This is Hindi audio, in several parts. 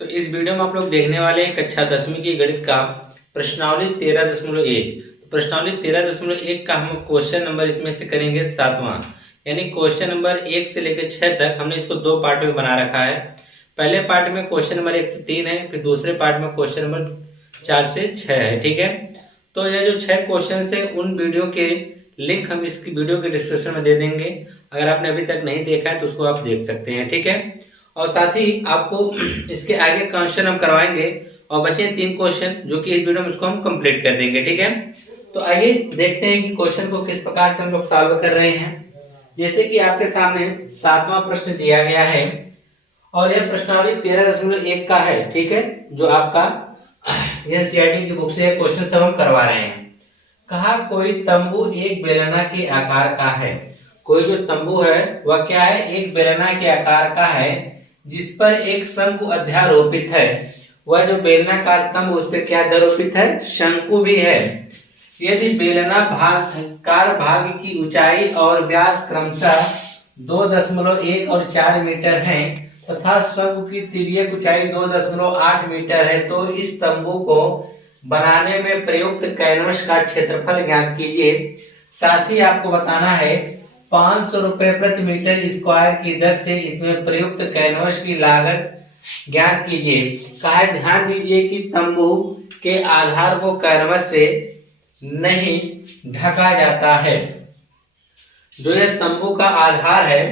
तो इस वीडियो में आप लोग देखने वाले हैं कक्षा 10वीं की गणित का प्रश्नावली 13.1। प्रश्नावली 13.1 का हम क्वेश्चन नंबर इसमें से करेंगे 7वां, यानी क्वेश्चन नंबर 1 से लेकर 6 तक हमने इसको दो पार्ट में बना रखा है। पहले पार्ट में क्वेश्चन नंबर 1 से 3 है, फिर दूसरे पार्ट में क्वेश्चन नंबर 4 से 6 है। ठीक है, तो ये जो 6 क्वेश्चन है उन वीडियो के लिंक हम इस वीडियो के डिस्क्रिप्शन में दे देंगे। अगर आपने अभी तक नहीं देखा है तो उसको आप देख सकते हैं। ठीक है, और साथ ही आपको इसके आगे क्वेश्चन हम करवाएंगे और बचे 3 क्वेश्चन जो कि इस वीडियो में उसको हम कंप्लीट कर देंगे। ठीक है, तो आइए देखते हैं कि क्वेश्चन को किस प्रकार से हम लोग सॉल्व कर रहे हैं। जैसे कि आपके सामने 7वां प्रश्न दिया गया है और यह प्रश्नावली 13.1 का है। ठीक है, जो आपका एनसीईआरटी की बुक से क्वेश्चन सब हम करवा रहे हैं। कहा कोई तंबू एक बेलना के आकार का है। कोई जो तंबू है वह क्या है, एक बेलना के आकार का है जिस पर एक शंकु अध्यारोपित है। वह जो बेलनाकार तंबू उस पर क्या अध्यारोपित है, शंकु भी है। यदि बेलनाकार भाग की ऊंचाई और व्यास क्रमशः 2.1 और 4 मीटर है तथा शंकु की तिर्यक ऊंचाई 2.8 मीटर है, तो इस तंबू को बनाने में प्रयुक्त कैनवस का क्षेत्रफल ज्ञात कीजिए। साथ ही आपको बताना है 500 रुपए प्रति मीटर स्क्वायर की दर से इसमें प्रयुक्त कैनवस की लागत ज्ञात कीजिए। कहा ध्यान दीजिए कि तंबू के आधार को कैनवस से नहीं ढका जाता है। जो यह तंबू का आधार है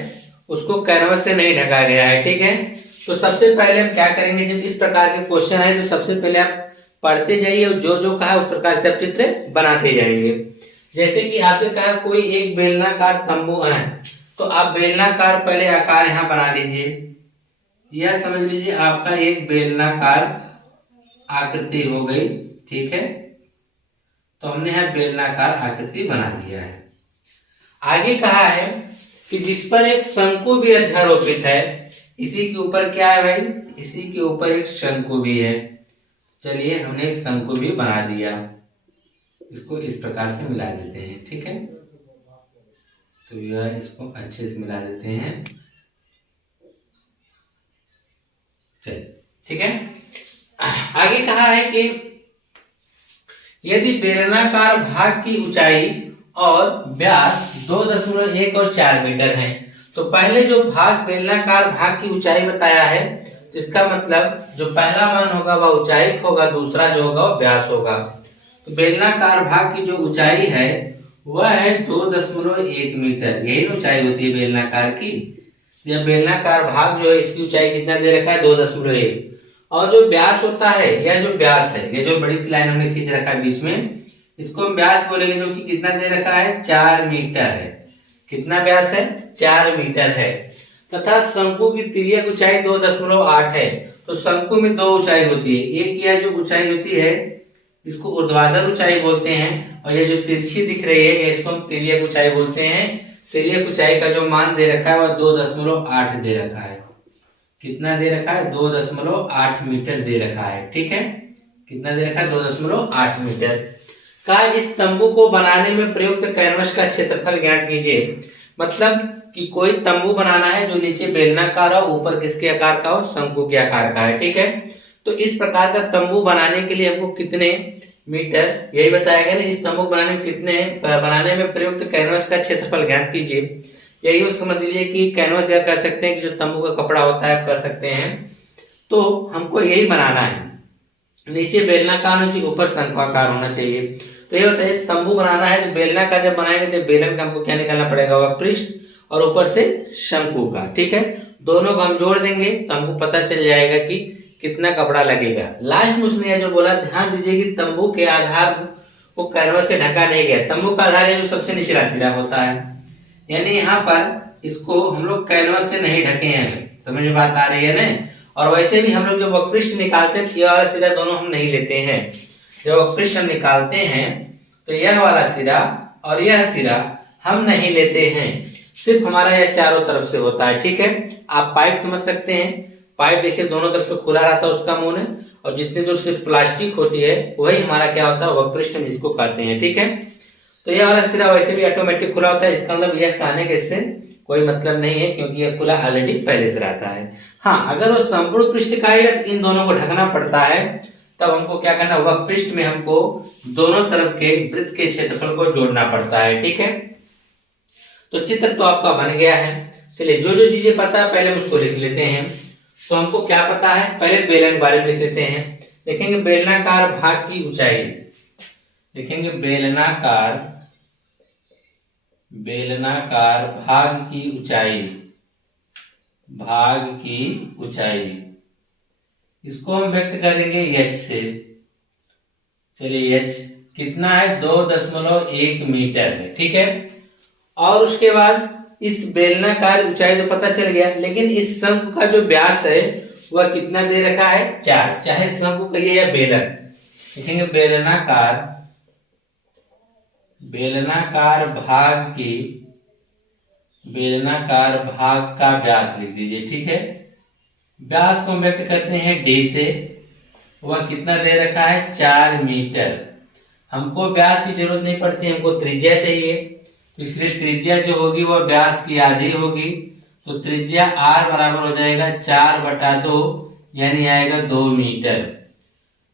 उसको कैनवस से नहीं ढका गया है। ठीक है, तो सबसे पहले हम क्या करेंगे, जब इस प्रकार के क्वेश्चन है तो सबसे पहले आप पढ़ते जाइए और जो जो कहा उस प्रकार से आप चित्र बनाते जाएंगे। जैसे कि आपसे कहा कोई एक बेलनाकार तंबू है, तो आप बेलनाकार पहले आकार यहाँ बना लीजिए। यह समझ लीजिए आपका एक बेलनाकार आकृति हो गई। ठीक है, तो हमने यहाँ बेलनाकार आकृति बना लिया है। आगे कहा है कि जिस पर एक शंकु भी अध्यारोपित है। इसी के ऊपर क्या है भाई, इसी के ऊपर एक शंकु भी है। चलिए हमने एक शंकु भी बना दिया, इसको इस प्रकार से मिला देते हैं। ठीक है, तो यह इसको अच्छे से मिला देते हैं। चलिए ठीक है, आगे कहा है कि यदि बेलनाकार भाग की ऊंचाई और व्यास 2.1 और 4 मीटर है, तो पहले जो भाग बेलनाकार भाग की ऊंचाई बताया है, तो इसका मतलब जो पहला मान होगा वह ऊंचाई होगा, दूसरा जो होगा वह व्यास होगा। तो बेलनाकार भाग की जो ऊंचाई है वह है 2.1 मीटर। यही ऊंचाई होती है बेलनाकार की। यह बेलनाकार भाग जो है इसकी ऊंचाई कितना दे रखा है, 2.1। और जो व्यास होता है, यह जो व्यास है, ये जो बड़ी सी लाइन हमने खींच रखा है बीच में, इसको हम व्यास बोलेंगे, जो कि कितना दे रखा है, 4 मीटर है। कितना व्यास है, 4 मीटर है। तथा शंकु की तिर्यक ऊंचाई 2.8 है। तो शंकु में दो ऊंचाई होती है, एक यह जो ऊंचाई होती है इसको ऊर्ध्वाधर ऊंचाई बोलते हैं, और ये जो तिरछी दिख रही है इसको हम तिर्यक ऊंचाई बोलते हैं। तिर्यक ऊंचाई का जो मान दे रखा है वह 2.8 दे रखा है। कितना दे रखा है, 2.8 मीटर दे रखा है। ठीक है, कितना दे रखा है, 2.8 मीटर का। इस तंबू को बनाने में प्रयुक्त कैनवस का क्षेत्रफल ज्ञात कीजिए। मतलब कि कोई तंबू बनाना है जो नीचे बेलनाकार हो, ऊपर किसके आकार का हो, शंकु के आकार का है। ठीक है, तो इस प्रकार का तंबू बनाने के लिए हमको कितने मीटर, यही बताया गया ना, इस तंबू बनाने में कितने बनाने में प्रयुक्त कैनवस का क्षेत्रफल ज्ञात कीजिए। यही समझ लीजिए कि कैनवस या कह सकते हैं कि जो तंबू का कपड़ा होता है कह सकते हैं। तो हमको यही बनाना है, नीचे बेलनाकार होना चाहिए, ऊपर शंक्वाकार होना चाहिए। तो ये होता है तंबू बनाना है तो बेलनाकार जब बनाएंगे तो बेलन का हमको क्या निकालना पड़ेगा, वक्रपृष्ठ, और ऊपर से शंकु का। ठीक है, दोनों को हम जोड़ देंगे तो हमको पता चल जाएगा कि कितना कपड़ा लगेगा। लास्ट में उसने जो बोला, ध्यान दीजिए कि तंबू के आधार को कैनवस से ढका नहीं गया। तंबू का आधार जो सबसे निचला सिरा होता है, यानी यहाँ पर इसको हम लोग कैनवस से नहीं ढके हैं। समझ में बात आ रही है ना। और वैसे भी हम लोग जो वक्रपृष्ठ निकालते हैं, ये वाला सिरा दोनों हम नहीं लेते हैं। जब वक्रपृष्ठ हम निकालते हैं तो यह वाला सिरा और यह सिरा हम नहीं लेते हैं, सिर्फ हमारा यह चारों तरफ से होता है। ठीक है, आप पाइप समझ सकते हैं। पाइप देखिए दोनों तरफ से खुला रहता है उसका मुंह, और जितनी दूर सिर्फ प्लास्टिक होती है वही हमारा क्या होता है, वक्रपृष्ठ हम जिसको कहते हैं। ठीक है, तो यह वाला सिरा वैसे भी ऑटोमेटिक खुला होता है। इसका मतलब यह कहने के इससे कोई मतलब नहीं है, क्योंकि यह खुला ऑलरेडी पहले से रहता है। हाँ, अगर वो संपूर्ण पृष्ठ का है तो इन दोनों को ढकना पड़ता है, तब हमको क्या करना, वह पृष्ठ में हमको दोनों तरफ के वृत्त के क्षेत्रफल को जोड़ना पड़ता है। ठीक है, तो चित्र तो आपका बन गया है। चलिए, जो जो चीजें पता है पहले उसको लिख लेते हैं। तो हमको क्या पता है, पहले बेलन के बारे में लिख लेते हैं। लिखेंगे बेलनाकार भाग की ऊंचाई, लिखेंगे बेलनाकार भाग की ऊंचाई, इसको हम व्यक्त करेंगे h से। चलिए, h कितना है, 2.1 मीटर है। ठीक है, और उसके बाद इस बेलनाकार ऊंचाई तो पता चल गया, लेकिन इस शंकु का जो व्यास है वह कितना दे रखा है, 4। चाहे शंकु कहिए या बेलन, लिखेंगे बेलनाकार भाग का व्यास लिख दीजिए। ठीक है, व्यास को हम व्यक्त करते हैं d से, वह कितना दे रखा है, 4 मीटर। हमको व्यास की जरूरत नहीं पड़ती, हमको त्रिज्या चाहिए, तो इसलिए त्रिज्या जो होगी वह व्यास की आधी होगी। तो त्रिज्या r बराबर हो जाएगा 4/2, यानी आएगा 2 मीटर।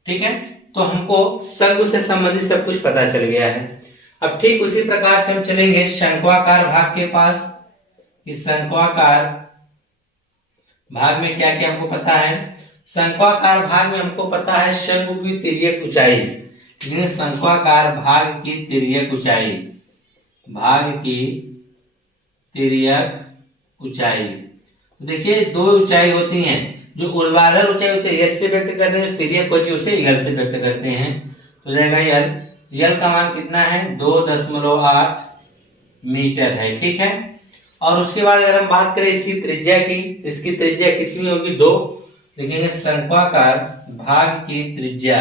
ठीक है, तो हमको शंकु से संबंधित सब कुछ पता चल गया है। अब ठीक उसी प्रकार से हम चलेंगे शंक्वाकार भाग के पास। इस शंक्वाकार भाग में क्या क्या हमको पता है, शंक्वाकार भाग में हमको पता है शंकु की तिर्यक ऊंचाई। शंक्वाकार भाग की तिर्यक ऊंचाई, तो देखिए 2 ऊंचाई होती हैं। जो ऊर्ध्वाधर ऊंचाई उसे यश से व्यक्त करते हैं, जो तिर्यक होती है उसे यल से व्यक्त करते हैं। तो जाएगा यल का मान कितना है, 2.8 मीटर है। ठीक है, और उसके बाद अगर हम बात करें इसकी त्रिज्या की, इसकी त्रिज्या कितनी होगी, 2। लिखेंगे शंक्वाकार भाग की त्रिज्या,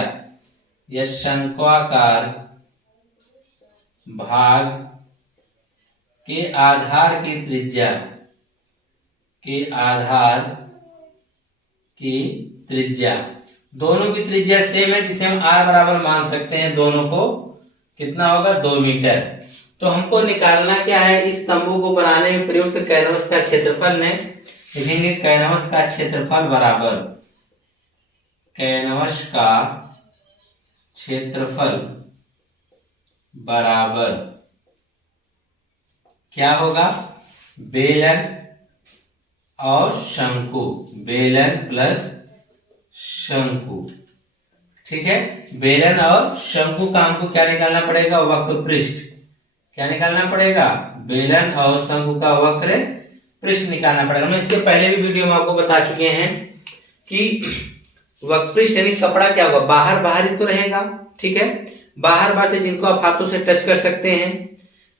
या शंक्वाकार भाग के आधार की त्रिज्या, दोनों की त्रिज्या सेम है, जिसे हम r बराबर मान सकते हैं। दोनों को कितना होगा, 2 मीटर। तो हमको निकालना क्या है, इस तंबू को बनाने में प्रयुक्त कैनवस का क्षेत्रफल ने, लिखेंगे कैनवस का क्षेत्रफल बराबर क्या होगा, बेलन और शंकु, बेलन प्लस शंकु। ठीक है, बेलन और शंकु का हमको क्या निकालना पड़ेगा, वक्र पृष्ठ। क्या निकालना पड़ेगा, बेलन और शंकु का वक्र पृष्ठ निकालना पड़ेगा। हम इसके पहले भी वीडियो में आपको बता चुके हैं कि वक्र पृष्ठ यानी कपड़ा क्या होगा, बाहर ही तो रहेगा। ठीक है, बाहर से जिनको आप हाथों से टच कर सकते हैं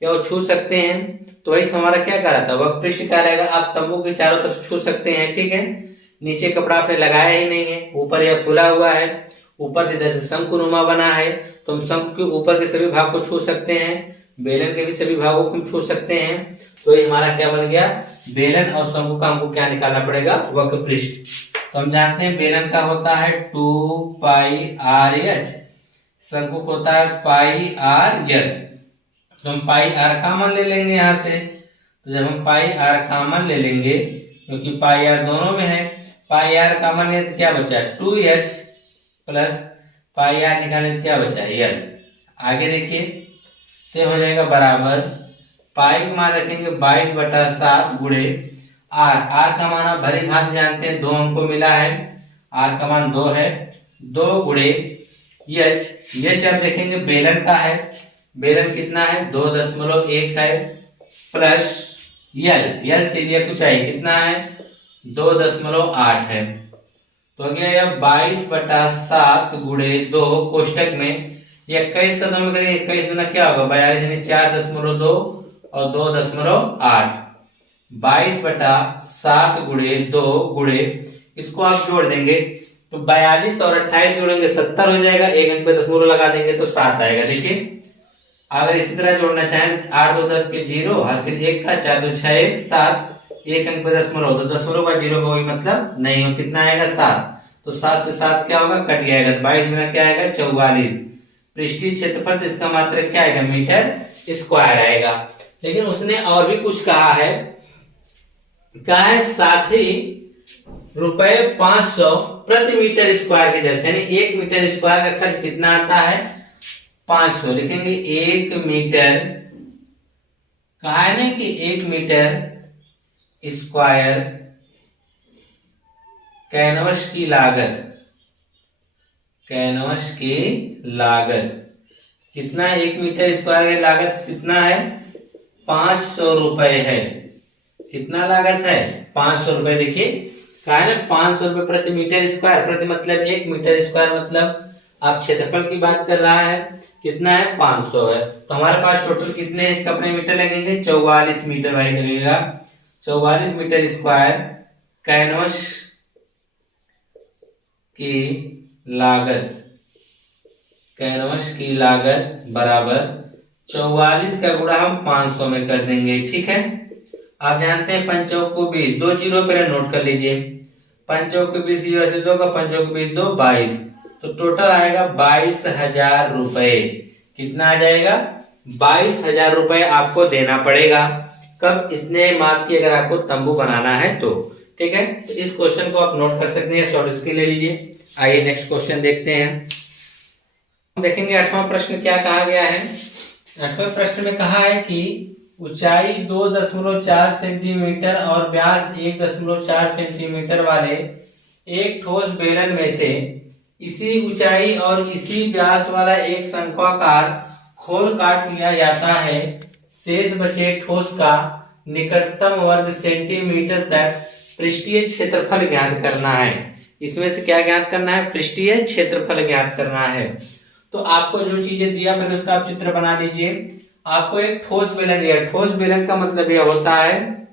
या छू सकते हैं, तो वही हमारा क्या कह रहा था, वक्र पृष्ठ क्या रहेगा, आप तंबू के चारों तरफ छू सकते हैं। ठीक है, नीचे कपड़ा आपने लगाया ही नहीं है, ऊपर यह खुला हुआ है, ऊपर से जैसे शंकुनुमा बना है, तो हम शंकु के ऊपर के सभी भाग को छू सकते हैं, बेलन के भी सभी भागों को हम छू सकते हैं। तो ये हमारा क्या बन गया, बेलन और शंकु का हमको क्या निकालना पड़ेगा, वक्र पृष्ठ। तो हम जानते हैं बेलन का होता है 2πr/h, शंकु को होता है πr/l। तो हम πr कॉमन ले लेंगे यहाँ से। तो जब हम πr कॉमन ले लेंगे, क्योंकि πr दोनों में है, πr कॉमन है तो क्या बचा, 2h प्लस πr निकालने तो क्या बचा, l। आगे देखिए, से हो जाएगा बराबर, पाई का मान रखेंगे 22/7 गुणे r का मान आप भली भांति जानते हैं, 2 हमको मिला है, r का मान 2 है, 2 गुणे h आप देखेंगे बेलन का है, बेलन कितना है, 2.1 है, प्लस यल तिर्यक ऊंचाई कितना है, 2.8 है। तो क्या यह 22/7 गुणे 2 कोष्टक में 21 का 2 में करेंगे, 21 गुना क्या होगा, 42 यानी 4.2 और 2.8, 22/7 गुणे 2 गुणे, इसको आप जोड़ देंगे तो 42 और 28 जोड़ेंगे 70 हो जाएगा, एक अंक पे दशमलव लगा देंगे तो 7 आएगा। देखिए, अगर इसी तरह जोड़ना चाहें, 8 2 10 के 0 हासिल 1 का, 4 2 6 1 7, एक अंक पे दशमलव, तो दशमलव का 0 का कोई मतलब नहीं हो, कितना आएगा 7। तो 7 से 7 क्या होगा, कट जाएगा, 22 गुना क्या आएगा, 44। पृष्ठीय क्षेत्रफल तो इसका मात्रक क्या आएगा, मीटर स्क्वायर आएगा। लेकिन उसने और भी कुछ कहा है क्या है, 7 ही रुपए 500 प्रति मीटर स्क्वायर की दर से, यानी 1 मीटर स्क्वायर का खर्च कितना आता है, 500। लिखेंगे 1 मीटर, कहा है ना कि 1 मीटर स्क्वायर कैनवस की लागत, कैनवस की लागत कितना, 1 मीटर स्क्वायर की लागत कितना है, 500 रुपए है। कितना लागत है, 500 रुपए। देखिए कहा है ना 500 रुपए प्रति मीटर स्क्वायर, प्रति मतलब 1 मीटर स्क्वायर, मतलब आप क्षेत्रफल की बात कर रहा है, कितना है, 500 है। तो हमारे पास टोटल कितने कपड़े मीटर लगेंगे, 44 मीटर भाई लगेगा। 44 मीटर स्क्वायर कैनवस की लागत, कैनवस की लागत बराबर 44 का गुणा हम 500 में कर देंगे। ठीक है, आप जानते हैं 5 चौक को 20, 2 जीरो पहले नोट कर लीजिए। 5 चौक को 20 की वजह से 2 का 5 चौक को 20, 2 22, तो टोटल आएगा 22,000 रुपए। कितना आ जाएगा, 22,000 रुपए आपको देना पड़ेगा। कब, इतने माप की अगर आपको तंबू बनाना है तो। ठीक है, तो इस क्वेश्चन को आप नोट कर सकते हैं, शॉर्ट स्क्रीन ले लीजिए। आइए नेक्स्ट क्वेश्चन देखते हैं। हम देखेंगे 8वां प्रश्न क्या कहा गया है। 8वें प्रश्न में कहा है कि ऊंचाई 2.4 सेंटीमीटर और व्यास 1.4 सेंटीमीटर वाले एक ठोस बेलन में से इसी ऊंचाई और इसी व्यास वाला एक शंक्वाकार खोल काट लिया जाता है। शेष बचे ठोस का निकटतम वर्ग सेंटीमीटर तक पृष्ठीय क्षेत्रफल ज्ञात करना है। इसमें से क्या ज्ञात करना है, पृष्ठीय क्षेत्रफल ज्ञात करना है। तो आपको जो चीजें दिया पहले उसका आप चित्र बना लीजिए। आपको एक ठोस बेलन दिया, ठोस बेलन का मतलब यह होता है,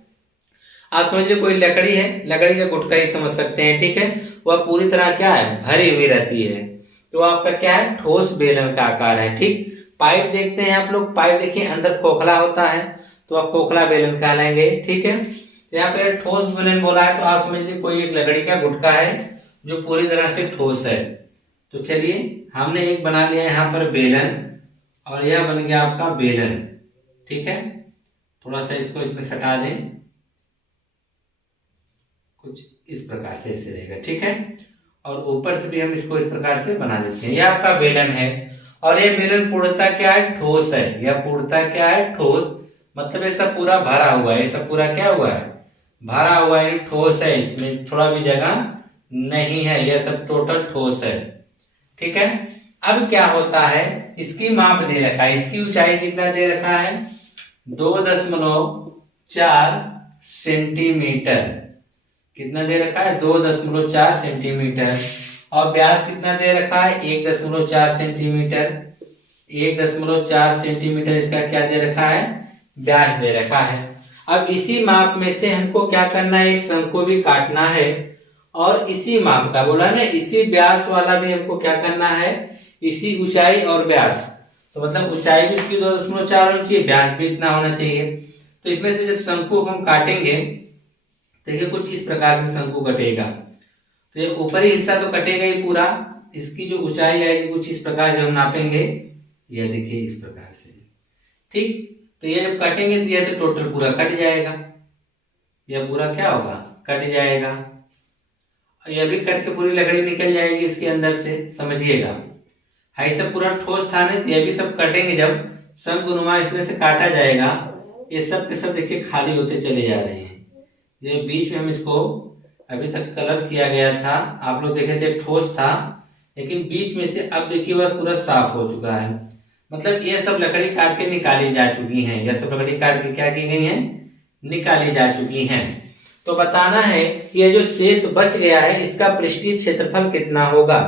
आप समझ लीजिए कोई लकड़ी है, लकड़ी का गुटका ही समझ सकते हैं। ठीक है, वह पूरी तरह क्या है, भरी हुई रहती है, तो आपका क्या है, ठोस बेलन का आकार है। ठीक, पाइप देखते हैं आप लोग, पाइप देखिए अंदर खोखला होता है, तो आप खोखला बेलन कहलाएंगे। ठीक है, यहाँ पे ठोस बेलन बोला है, तो आप समझ लीजिए कोई एक लकड़ी का गुटका है जो पूरी तरह से ठोस है। तो चलिए हमने एक बना लिया यहाँ पर बेलन, और यह बन गया आपका बेलन। ठीक है, थोड़ा सा इसको इसमें सटा दें, कुछ इस प्रकार से ऐसे रहेगा। ठीक है, और ऊपर से भी हम इसको इस प्रकार से बना देते हैं। यह आपका बेलन है, और यह बेलन पूर्णतः क्या है, ठोस है। यह पूर्णतः क्या है, ठोस, मतलब ये सब पूरा भरा हुआ है, ये सब पूरा क्या हुआ है, भरा हुआ है, ठोस है, इसमें थोड़ा भी जगह नहीं है, यह सब टोटल ठोस है। ठीक है, अब क्या होता है, इसकी माप दे रखा है, इसकी ऊंचाई कितना दे रखा है, 2.4 सेंटीमीटर। कितना दे रखा है, 2.4 सेंटीमीटर, और व्यास कितना दे रखा है, 1.4 सेंटीमीटर। 1.4 सेंटीमीटर इसका क्या दे रखा है, व्यास दे रखा है। अब इसी माप में से हमको क्या करना है, एक शंकु भी काटना है, और इसी माप का बोला ना, इसी व्यास वाला भी हमको क्या करना है, इसी ऊंचाई और व्यास, तो मतलब ऊंचाई भी इसकी 2.4 होनी चाहिए, व्यास भी इतना होना चाहिए। तो इसमें से जब शंकु हम काटेंगे, देखिए कुछ इस प्रकार से शंकु कटेगा। तो ये ऊपरी हिस्सा तो कटेगा ही पूरा, इसकी जो ऊंचाई आएगी कुछ इस प्रकार से हम नापेंगे, यह देखिए इस प्रकार से। ठीक, तो ये जब कटेंगे तो यह तो टोटल पूरा कट जाएगा, यह पूरा क्या होगा, कट जाएगा। यह भी कट के पूरी लकड़ी निकल जाएगी इसके अंदर से, समझिएगा। हाई सब पूरा ठोस था नहीं, यह भी सब कटेंगे, जब शंकुनुमा इसमें से काटा जाएगा, ये सब के सब देखिए खाली होते चले जा रहे हैं। ये बीच में हम इसको अभी तक कलर किया गया था, आप लोग देखे थे ठोस था, लेकिन बीच में से अब देखिए वह पूरा साफ हो चुका है। मतलब ये सब लकड़ी काट के निकाली जा चुकी हैं, यह सब लकड़ी काट के क्या की गई है, निकाली जा चुकी हैं। तो बताना है कि ये जो शेष बच गया है इसका पृष्ठीय क्षेत्रफल कितना होगा।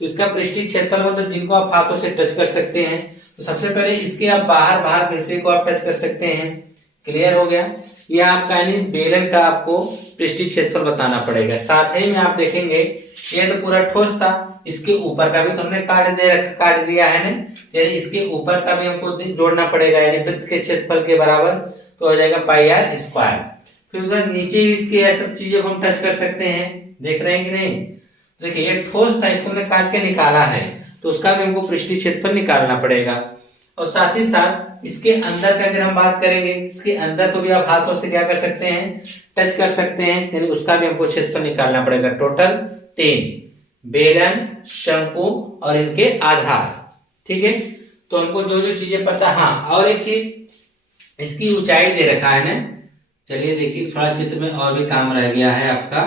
तो इसका पृष्ठीय क्षेत्रफल मतलब जिनको आप हाथों से टच कर सकते हैं, तो सबसे पहले इसके आप बाहर हिस्से को आप टच कर सकते हैं। क्लियर हो गया, ये आपका यानी बेलन का आपको पृष्ठीय क्षेत्रफल बताना पड़ेगा। साथ ही में आप देखेंगे ये तो पूरा ठोस था, इसके ऊपर का भी तो हमने काट दिया है ना, इसके ऊपर का भी हमको जोड़ना पड़ेगा, यानी वृत्त के क्षेत्रफल के बराबर, तो हो जाएगा पाई आर स्क्वायर। फिर उसके बाद नीचे भी इसके ये सब चीजों को हम टच कर सकते हैं, देख रहे हैं कि नहीं। तो देखिए ये ठोस था, इसको हमने काट के निकाला है, तो उसका भी हमको पृष्ठीय क्षेत्रफल निकालना पड़ेगा। और साथ ही साथ इसके अंदर का अगर हम बात करेंगे, इसके अंदर को भी आप हाथों से क्या कर सकते हैं, टच कर सकते हैं, यानी उसका भी हमको क्षेत्रफल निकालना पड़ेगा। टोटल 3, बेलन, शंकु और इनके आधार। ठीक है, तो हमको जो जो चीजें पता, हाँ और एक चीज, इसकी ऊंचाई दे रखा है ना। चलिए देखिए, थोड़ा चित्र में और भी काम रह गया है आपका।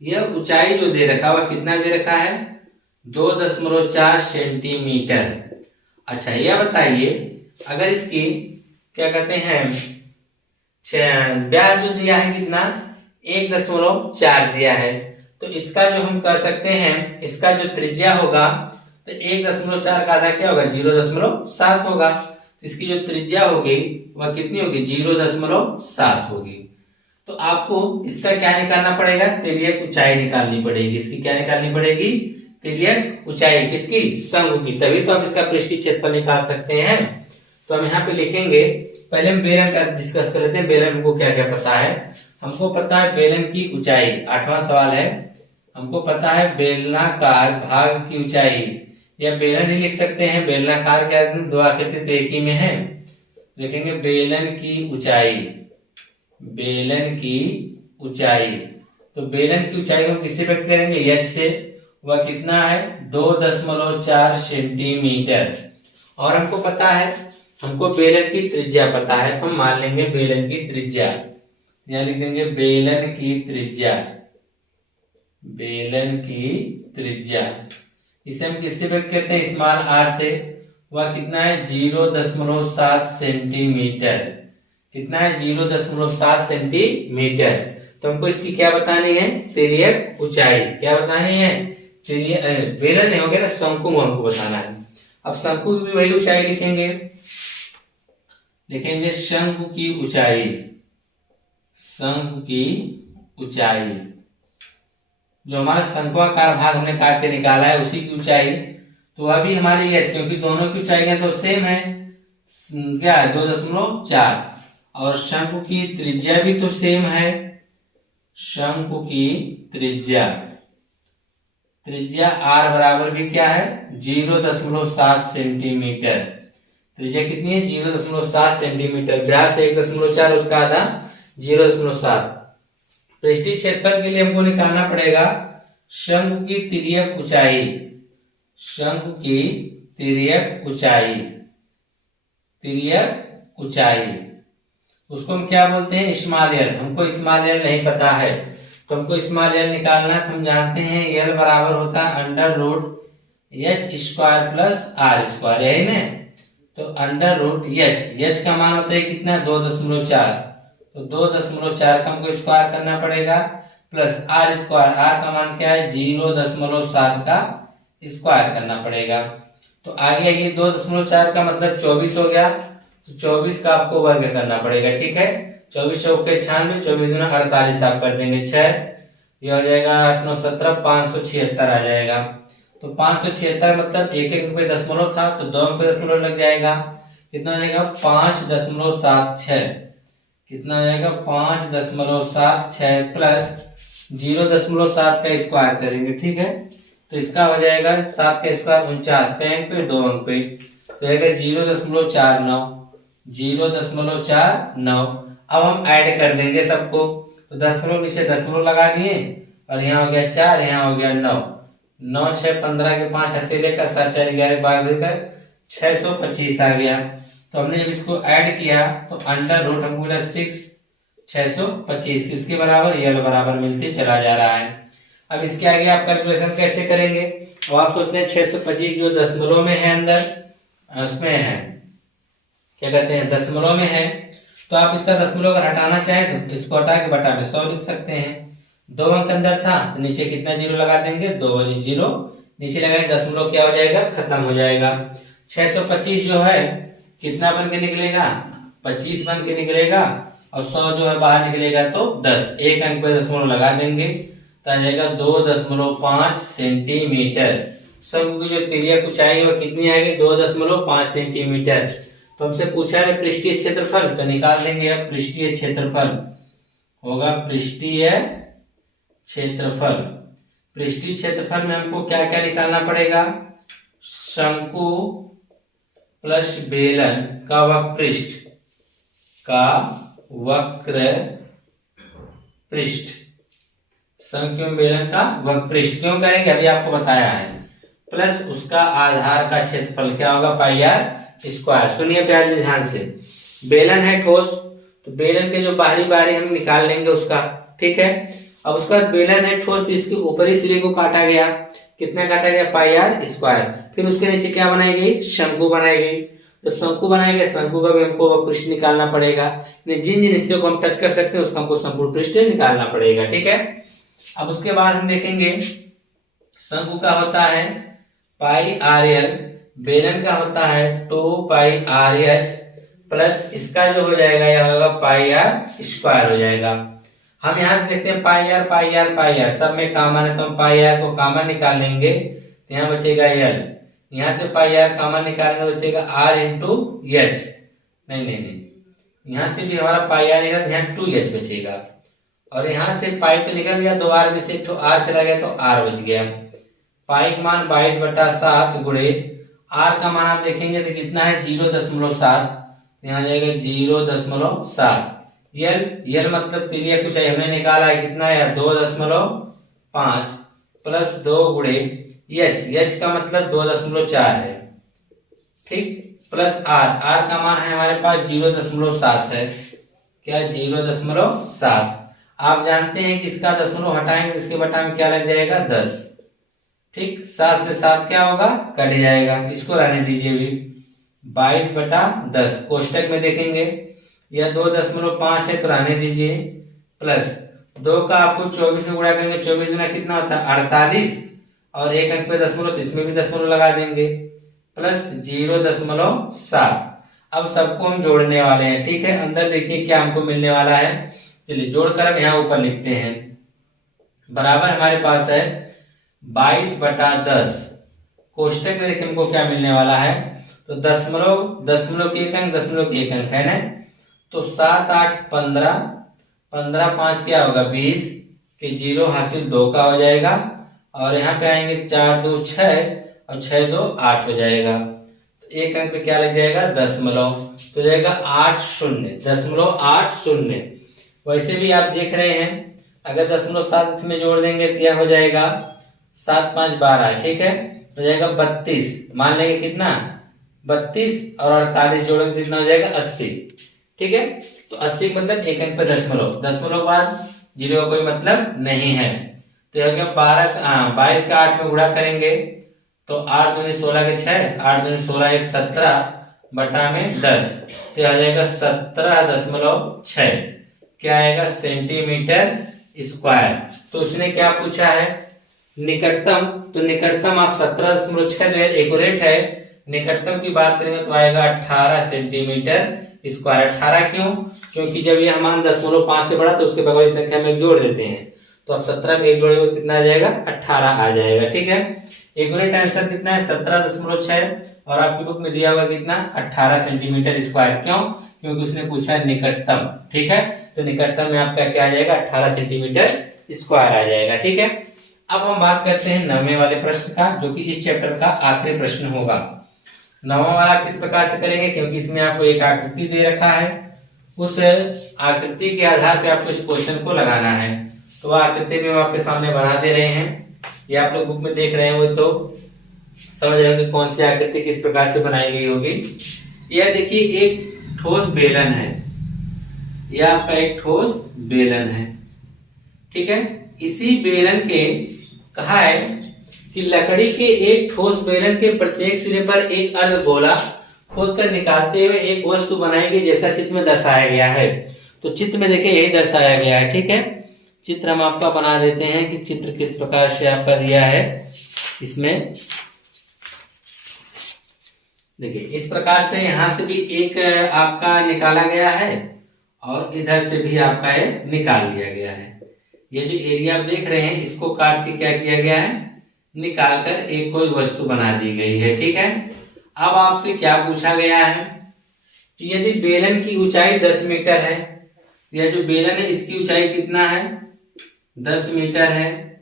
यह ऊंचाई जो दे रखा वह कितना दे रखा है, 2.4 सेंटीमीटर। अच्छा यह बताइए, अगर इसकी क्या कहते हैं व्यास जो दिया है कितना, 1.4 दिया है, तो इसका जो हम कह सकते हैं, इसका जो त्रिज्या होगा, तो 1.4 का आधा क्या होगा, 0.7 होगा। इसकी जो त्रिज्या होगी वह कितनी होगी, 0.7 होगी। तो आपको इसका क्या निकालना पड़ेगा, तिर्यक ऊंचाई निकालनी पड़ेगी। इसकी क्या निकालनी पड़ेगी, तिर्यक ऊंचाई, किसकी, शंकु की, तभी तो हम इसका पृष्ठीय क्षेत्रफल निकाल सकते हैं। तो हम यहाँ पे लिखेंगे, पहले हम बेलन का डिस्कस कर लेते हैं। बेलन को क्या क्या पता है, हमको पता है बेलन की ऊंचाई, 8वां सवाल है, हमको पता है बेलनाकार भाग की ऊंचाई, या बेलन ही लिख सकते हैं, बेलनाकार क्या, दो आकृति तो एक ही में है, लिखेंगे बेलन की ऊंचाई, बेलन की ऊंचाई। तो बेलन की ऊंचाई हम किससे व्यक्त करेंगे, यश से, वह कितना है, 2.4 सेंटीमीटर। और हमको पता है, हमको बेलन की त्रिज्या पता है, तो हम मान लेंगे बेलन की त्रिज्या, यहां लिख देंगे बेलन की त्रिज्या, बेलन की त्रिज्या। इसे हम किससे व्यक्त करते हैं, स्मॉल आर से, वह कितना है, 0.7 सेंटीमीटर। कितना है, 0.7 सेंटीमीटर। तो हमको इसकी क्या बतानी है, तिर्यक ऊंचाई। क्या बतानी है, बेलन नहीं हो गया ना, शंकु हमको बताना है। अब शंकु की भी वही ऊंचाई लिखेंगे, लिखेंगे शंकु की ऊंचाई, शंकु की ऊंचाई, जो हमारा शंक्वाकार भाग हमने काट के निकाला है उसी की ऊंचाई। तो वह भी हमारी यह, क्योंकि दोनों की ऊंचाई तो सेम है, क्या है, 2.4, और शंकु की त्रिज्या भी तो सेम है, शंकु की त्रिज्या, त्रिज्या r बराबर भी क्या है, 0.7 सेंटीमीटर। त्रिज्या कितनी है, 0.7 सेंटीमीटर। व्यास 1.4, उसका आधा 0.7। पृष्ठीय क्षेत्रफल के लिए हमको निकालना पड़ेगा शंकु की तिर्यक ऊंचाई, शंकु की तिर्यक ऊंचाई, तिर्यक ऊंचाई, उसको हम क्या बोलते हैं, स्मॉल एल। हमको स्मॉल एल नहीं पता है, तो हमको स्मॉल एल निकालना है। हम जानते हैं एल बराबर होता है √h² प्लस r², यही ना। तो √h का मान होता है कितना, 2.4, तो 2.4 का हमको स्क्वायर करना पड़ेगा, प्लस r², r का मान क्या है, 0.7 का स्क्वायर करना पड़ेगा। तो आगे ये 2.4 का मतलब 24 हो गया, तो 24 का आपको वर्ग करना पड़ेगा। ठीक है, 24 चौके 96, 24 गुना 48 आप कर देंगे 6, ये हो जाएगा 8 9 17, 576 आ जाएगा। तो 576 मतलब एक एक पे दशमलव था, तो 2 पे दशमलव लग जाएगा, कितना हो जाएगा, 5.76, कितना हो जाएगा, 5.76 प्लस 0.7 का स्क्वायर करेंगे। ठीक है, तो इसका हो जाएगा 7 का स्क्वायर 49, कई अंक पे, 2 अंक पे, तो जाएगा 0.49, 0.49। अब हम ऐड कर देंगे सबको, तो दशमलव नीचे दशमलव लगा दिए, और यहाँ हो गया 4, यहाँ हो गया 9, 9 6 15 के 5 ऐसे लेकर 7 4 11 12 लेकर 625 आ गया। तो हमने जब इसको ऐड किया तो अंडर रूट हमको मिला 6, 625 किसके बराबर, यल बराबर मिलते चला जा रहा है। अब इसके आगे आप कैलकुलेशन कैसे करेंगे, और आप सोच रहे हैं 625 जो दशमलव में है, अंदर उसमें है, क्या कहते हैं, दशमलव में है, तो आप इसका दशमलव अगर हटाना चाहें तो इसको हटा के बटा में 100 लिख सकते हैं। 2 अंक अंदर था, तो नीचे कितना जीरो लगा देंगे, 2 जीरो नीचे लगाएंगे, दशमलव क्या हो जाएगा, खत्म हो जाएगा। 625 जो है कितना बन के निकलेगा, 25 बन के निकलेगा, और 100 जो है बाहर निकलेगा तो 10, एक अंक पे दशमलव लगा देंगे, तो आ जाएगा 2.5 सेंटीमीटर। शंकु की जो तिर्यक ऊंचाई है वो कितनी आएगी, 2.5 सेंटीमीटर। तो हमसे पूछा है पृष्ठीय क्षेत्रफल, तो निकाल देंगे। अब पृष्ठीय क्षेत्रफल होगा, पृष्ठीय क्षेत्रफल, पृष्ठीय क्षेत्रफल में हमको क्या क्या निकालना पड़ेगा, शंकु प्लस बेलन का वक्र पृष्ठ। शंकु एवं बेलन का वक्र पृष्ठ क्यों करेंगे अभी आपको बताया है। प्लस उसका आधार का क्षेत्रफल क्या होगा, पाई आर स्क्वायर। सुनिए प्यार से ध्यान से, बेलन है ठोस, तो बेलन के जो बाहरी बाहरी हम निकाल लेंगे उसका, ठीक है। अब उसके बाद बेलन है ठोस, तो इसके ऊपरी सिरे को काटा गया, कितना काटा गया, पाई आर स्क्वायर। फिर उसके नीचे क्या बनाई गई, शंकु बनाई गई। तो शंकु बनाएंगे, शंकु का भी हमको पृष्ठ निकालना पड़ेगा। जिन जिन हिस्से को हम टच कर सकते हैं उसका हमको संपूर्ण पृष्ठ निकालना पड़ेगा, ठीक है। अब उसके बाद हम देखेंगे शंकु का होता है पाई आर एल, बेलन का होता है 2 पाई आर एच, प्लस इसका जो हो जाएगा यह होगा पाई आर स्क्वायर हो जाएगा। हम यहाँ से देखते हैं pi r pi r pi r सब में कॉमन है, तो हम पाई आर को कॉमन निकाल लेंगे, तो यहाँ बचेगा एल। यहाँ से पाई आर कॉमन निकालेंगे, बचेगा आर इंटू एच। नहीं, यहाँ से भी हमारा पाई आर निकल, यहाँ 2h बचेगा। और यहाँ से पाई तो निकल गया, 2r में से एक आर चला गया, तो आर बच गया। पाई का मान 22/7 गुणे आर का मान आप देखेंगे तो कितना है, 0.7, यहाँ जाएगा 0.7। यल मतलब त्रिज्या कुछ है, हमने निकाला है कितना है, 2.5 प्लस 2 गुणे एच का मतलब 2.4 है, ठीक, प्लस आर का मान है हमारे पास 0.7 है, क्या 0.7। आप जानते हैं कि इसका दशमलव हटाएंगे तो इसके बटा में क्या लग जाएगा, 10, ठीक। 7 से 7 क्या होगा, कट जाएगा, इसको रहने दीजिए भी। 22/10 कोष्टक में देखेंगे यह 2.5 है, तो रहने दीजिए। प्लस 2 का आपको 24 में गुणा करेंगे, 24 गुना कितना होता है, 48, और एक अंक पे दशमलव, तो इसमें भी दशमलव लगा देंगे, प्लस 0.7। अब सबको हम जोड़ने वाले हैं, ठीक है। अंदर देखिए क्या हमको मिलने वाला है, चलिए जोड़कर हम यहाँ ऊपर लिखते हैं, बराबर हमारे पास है 22/10। कोष्टक में देखिए हमको क्या मिलने वाला है, तो दशमलव की एक अंक है ना, तो 7 8 15, 15 5 क्या होगा, 20 के 0 हासिल 2 का हो जाएगा, और यहाँ पे आएंगे 4 2 6 और 6 2 8 हो जाएगा, तो एक अंक पे क्या लग जाएगा, दशमलव, तो जाएगा 80.80। वैसे भी आप देख रहे हैं अगर 0.7 इसमें जोड़ देंगे तो यह हो जाएगा 7 5 12, ठीक है, तो जाएगा 32। मान लेंगे कितना, 32 और 48 जोड़ेंगे तो कितना हो जाएगा, 80, ठीक है। तो 80 मतलब एक अंक पे दशमलव बाद 0 का कोई मतलब नहीं है, तो यह हो गया 22 का 8 में गुणा करेंगे तो 8 दूनी 16 के 6, 8 दूनी 16 1 17 बटा में 10, तो यह आ जाएगा 17.6, क्या आएगा, सेंटीमीटर स्क्वायर। तो उसने क्या पूछा है, निकटतम, तो निकटतम आप 17.6 जो है एक्यूरेट है, निकटतम की बात करेंगे तो आएगा 18 सेंटीमीटर स्क्वायर। 18 क्यों, क्योंकि जब यह मान 0.5 से बड़ा तो उसके बगल की संख्या में जोड़ देते हैं, तो अब 17 में एक जोड़ेंगे तो कितना आ जाएगा, 18 आ जाएगा, ठीक है। एक्यूरेट आंसर कितना है, 17.6, और आपकी बुक में दिया होगा कितना, 18 सेंटीमीटर स्क्वायर। क्यों, क्योंकि उसने पूछा निकटतम, ठीक है, तो निकटतम में आपका क्या आ जाएगा, 18 सेंटीमीटर स्क्वायर आ जाएगा, ठीक है। अब हम बात करते हैं 9वें वाले प्रश्न का, जो कि इस चैप्टर का आखिरी प्रश्न होगा। 9वां वाला किस प्रकार से करेंगे, क्योंकि इसमें आपको एक आकृति दे रखा है, उस आकृति के आधार पे आपको इस क्वेश्चन को लगाना है। तो वह आकृति में हम आपके सामने बना दे रहे हैं, ये आप लोग बुक में देख रहे हो तो समझ रहे होंगे कौन सी आकृति किस प्रकार से बनाई गई होगी। यह देखिए एक ठोस बेलन है, यह आपका एक ठोस बेलन है, ठीक है। इसी बेलन के कहा है कि लकड़ी के एक ठोस बेलन के प्रत्येक सिरे पर एक अर्धगोला खोद कर निकालते हुए एक वस्तु बनाएंगे जैसा चित्र में दर्शाया गया है। तो चित्र में देखिए यही दर्शाया गया है, ठीक है। चित्र हम आपका बना देते हैं कि चित्र किस प्रकार से आपका दिया है। इसमें देखिए इस प्रकार से यहाँ से भी एक आपका निकाला गया है और इधर से भी आपका ये निकाल लिया गया है। ये जो एरिया आप देख रहे हैं इसको काट के क्या किया गया है, निकाल कर एक कोई वस्तु बना दी गई है, ठीक है। अब आपसे क्या पूछा गया है कि यदि बेलन की ऊंचाई 10 मीटर है, यह जो बेलन है इसकी ऊंचाई कितना है, 10 मीटर है,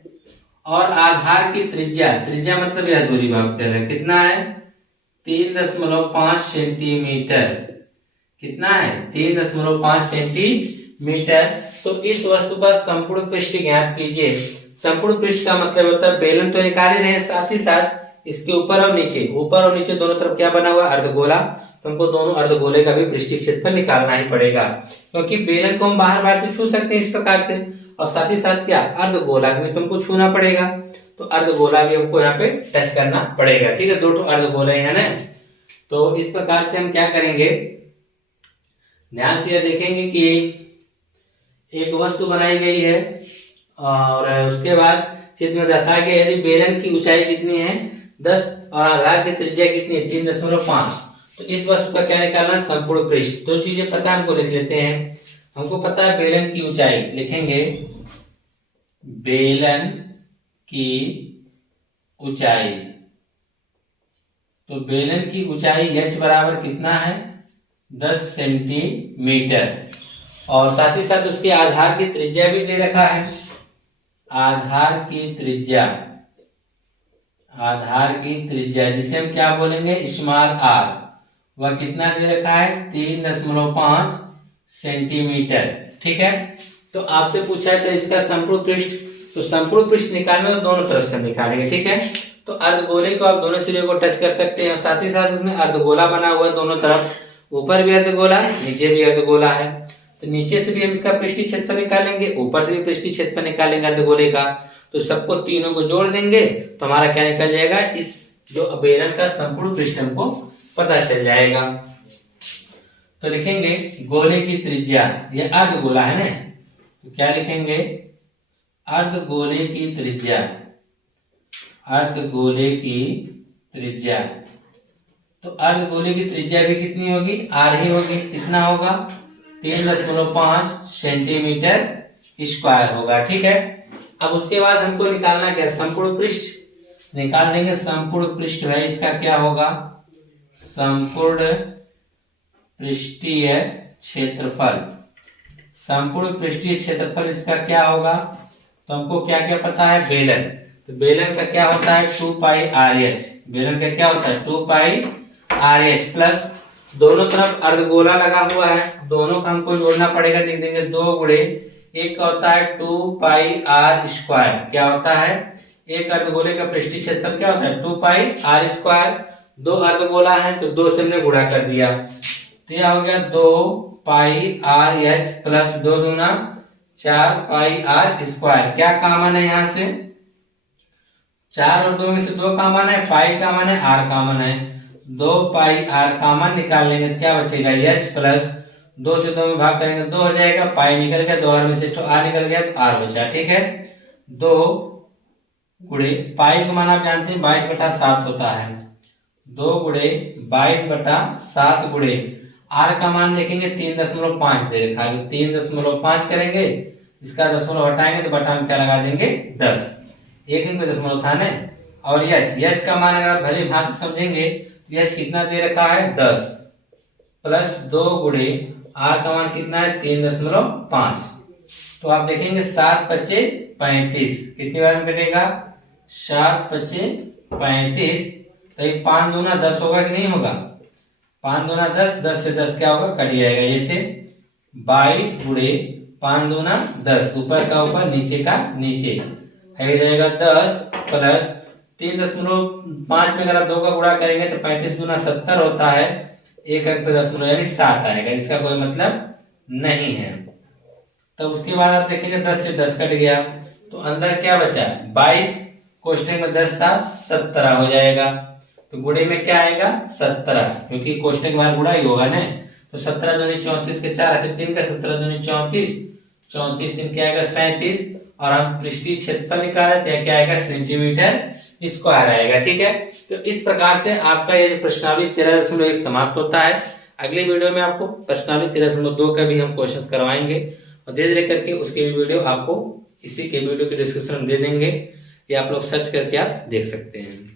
और आधार की त्रिज्या, त्रिज्या मतलब यह दूरी भाग है, कितना है 3.5 सेंटीमीटर। कितना है? 3.5 सेंटीमीटर। तो इस वस्तु का संपूर्ण पृष्ठ ज्ञात कीजिए। संपूर्ण पृष्ठ का मतलब होता है बेलन तो निकाल ही रहे हैं, साथ ही साथ इसके ऊपर और नीचे दोनों तरफ क्या बना हुआ है? अर्धगोला। तो हमको दोनों अर्धगोले का भी पृष्ठीय क्षेत्रफल निकालना ही पड़ेगा, क्योंकि बेलन को हम बाहर बाहर से छू सकते हैं इस प्रकार से, और साथ ही साथ क्या? अर्धगोला भी तुमको छूना पड़ेगा। तो अर्धगोला भी हमको यहाँ पे टच करना पड़ेगा। ठीक है, दो अर्धगोले हैं ना। तो इस प्रकार से हम क्या करेंगे, ध्यान से देखेंगे कि एक वस्तु बनाई गई है और उसके बाद चित्र में दर्शाया गया यदि बेलन की ऊंचाई कितनी है 10 और आधार की त्रिज्या कितनी है 3.5। तो इस वस्तु का क्या निकालना है? संपूर्ण पृष्ठ। दो चीजें पता है हमको, लिख लेते हैं। हमको पता है बेलन की ऊंचाई, लिखेंगे बेलन की ऊंचाई। तो बेलन की ऊंचाई h बराबर कितना है? 10 सेंटीमीटर। और साथ ही साथ उसके आधार की त्रिज्या भी दे रखा है। आधार की त्रिज्या जिसे हम क्या बोलेंगे? Small r। वह कितना दे रखा है? 3.5 सेंटीमीटर। ठीक है, तो आपसे पूछा है तो इसका संपूर्ण पृष्ठ, तो संपूर्ण पृष्ठ निकालने दोनों तरफ से निकालेंगे। ठीक है, तो अर्धगोले को आप दोनों सिरे को टच कर सकते हैं, साथ ही साथ उसमें अर्धगोला बना हुआ है दोनों तरफ, ऊपर भी अर्धगोला नीचे भी अर्धगोला है। तो नीचे से भी हम इसका पृष्ठीय क्षेत्रफल निकालेंगे, ऊपर से भी पृष्ठीय क्षेत्रफल निकालेंगे अर्धगोले का। तो सबको तीनों को जोड़ देंगे तो हमारा क्या निकल जाएगा? इस जो बेलन का संपूर्ण पृष्ठ हमको पता चल जाएगा। तो लिखेंगे गोले की त्रिज्या, ये अर्धगोला है ना, तो क्या लिखेंगे? अर्धगोले की त्रिज्या। अर्धगोले की त्रिज्या, तो अर्धगोले की त्रिज्या भी कितनी होगी? r ही होगी। कितना होगा? 3.5 सेंटीमीटर स्क्वायर होगा। ठीक है, अब उसके बाद हमको निकालना क्या? संपूर्ण पृष्ठ निकाल देंगे। संपूर्ण पृष्ठ है इसका क्या होगा? संपूर्ण पृष्ठीय क्षेत्रफल। संपूर्ण पृष्ठीय क्षेत्रफल इसका क्या होगा? तो हमको क्या क्या पता है? बेलन, तो बेलन का क्या होता है? 2 पाई RH। बेलन का क्या होता है? 2 पाई RH प्लस दोनों तरफ अर्धगोला लगा हुआ है, दोनों का हमको जोड़ना पड़ेगा। लिख देंगे 2 गुणे एक का होता है 2 पाई r स्क्वायर। क्या होता है? एक अर्धगोले का पृष्ठीय क्षेत्रफल क्या होता है? 2 पाई r स्क्वायर। दो अर्धगोला है तो 2 से हमने गुणा कर दिया, तो यह हो गया 2 पाई RH प्लस 2 दूना 4 पाई r स्क्वायर। क्या कॉमन है यहाँ से? 4 और 2 में से 2 कॉमन है, पाई कॉमन है, r कॉमन है। 2 पाई r कॉमन निकाल लेंगे, क्या बचेगा? h प्लस 2 से 2 में भाग करेंगे 2 हो जाएगा, पाई निकल गया, 2 r में से r निकल गया तो r बचा। ठीक है, 2 गुणे पाई का मान आप जानते हैं 22/7 होता है। 2 गुणे 22/7 गुणे r का मान देखेंगे 3.5 दे रखा है, 3.5 करेंगे, इसका दशमलव हटाएंगे तो बटा में क्या लगा देंगे? 10। एक में दशमलव था ना। और यश का मान अगर भली भांति समझेंगे, यश कितना दे रखा है? 10 प्लस 2 गुणे r का मान कितना है? 3.5। तो आप देखेंगे 7 पचे 35, कितनी बार में कटेगा? 7 पचे 35। तो 5 दूना 10 होगा कि नहीं होगा? 5 दूना 10, 10 से 10 क्या होगा? कट जाएगा। जैसे 22 गुणे 5 दूना 10, ऊपर का ऊपर नीचे का नीचे है रहेगा 10 प्लस 3.5 में अगर आप 2 का गुणा करेंगे तो 35 दूना 70 होता है, एक अंक पे दशमलव यानी 7 आएगा, इसका कोई मतलब नहीं है। तब उसके बाद आप देखेंगे 10 से 10 कट गया तो अंदर क्या बचा? 22 कोष्ठक में 10 7 17 हो जाएगा। तो गुणे में क्या आएगा? 17, क्योंकि कोष्ठक बार गुणा ही होगा ना। तो 17 दूनी 34 के 4 ऐसे 3 का 17 दूनी 34, 34 3 क्या आएगा? 37। और हम पृष्ठीय क्षेत्रफल निकाले तो क्या आएगा? सेंटीमीटर स्क्वायर आएगा। ठीक है, तो इस प्रकार से आपका ये प्रश्नावली 13.1 समाप्त होता है। अगले वीडियो में आपको प्रश्नावली 13.2 का भी हम क्वेश्चन करवाएंगे और धीरे धीरे करके उसके भी वीडियो आपको इसी के वीडियो के डिस्क्रिप्शन में दे देंगे, या आप लोग सर्च करके आप देख सकते हैं।